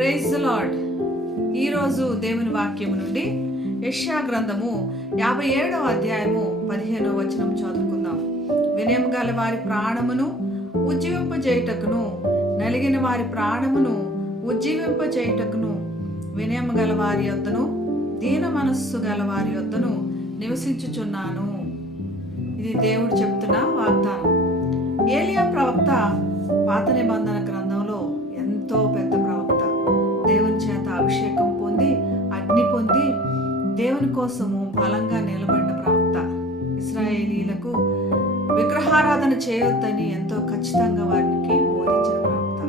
Praise the lord. ఈరోజు దేవుని వాక్యము నుండి యెషయా గ్రంథము 57వ అధ్యాయము 15వ వచనం చదువుకుందాం. వినయము గల వారి ప్రాణమును ఉజ్జీవింపజేయుటకును, నలిగిన వారి ప్రాణమును ఉజ్జీవింపజేయుటకును, వినయము గల వారి యొద్దను దీన మనస్సు గల వారి యొద్దను నివసించుచున్నాను. ఇది దేవుడు చెప్తున్న వాగ్దానం. ఏలియా ప్రవక్త పాత నిబంధన గ్రంథంలో ఎంతో పెద్ద ప్రవక్త. దేవుని చేత అభిషేకం పొంది అగ్ని పొంది దేవుని కోసము బలంగా నిలబడిన ప్రవక్త. ఇశ్రాయేలీలకు విగ్రహారాధన చేయొద్దని ఎంతో ఖచ్చితంగా వారికి బోధించిన ప్రవక్త.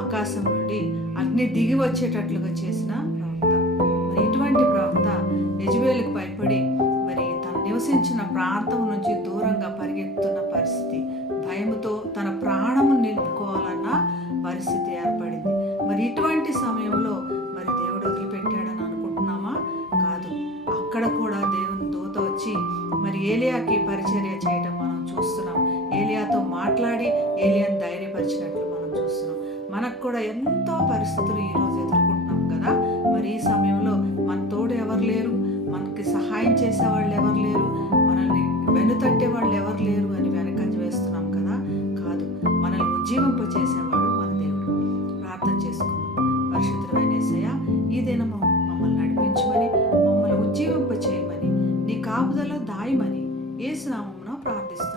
ఆకాశం నుండి అగ్ని దిగి వచ్చేటట్లుగా చేసిన ప్రవక్త. మరి ఇటువంటి ప్రవక్త యెజబెలుకు భయపడి మరి తను నివసించిన ప్రాంతం నుంచి దూరంగా పరిగెత్తున్న పరిస్థితి, భయముతో తన ప్రాణము నిలుపుకోవాలన్న పరిస్థితి ఏర్పడింది. మరి ఇటువంటి సమయంలో మరి దేవుడు వదిలిపెట్టాడని అనుకుంటున్నామా? కాదు. అక్కడ కూడా దేవుని దూత వచ్చి మరి ఏలియాకి పరిచర్య చేయడం మనం చూస్తున్నాం. ఏలియాతో మాట్లాడి ఏలియాని ధైర్యపరిచినట్లు మనం చూస్తున్నాం. మనకు కూడా ఎంతో పరిస్థితులు ఈరోజు ఎదుర్కొంటున్నాం కదా. మరి ఈ సమయంలో మన తోడు ఎవరు లేరు, మనకి సహాయం చేసేవాళ్ళు ఎవరు లేరు, మనల్ని వెనుతట్టే వాళ్ళు ఎవరు లేరు అని వెనకంజ వేస్తున్నాం కదా. కాదు, మనల్ని ఉజ్జీవింప చేసేవాడు మన దేవుడు. ప్రార్థన చేసుకున్నాం. పరిశుద్ధమైన యేసయ్యా, ఈ దినము మమ్మల్ని నడిపించమని, మమ్మల్ని ఉజ్జీవింప చేయమని, నీ కాపుదల దాయమని యేసు నామమున ప్రార్థిస్తున్నాం.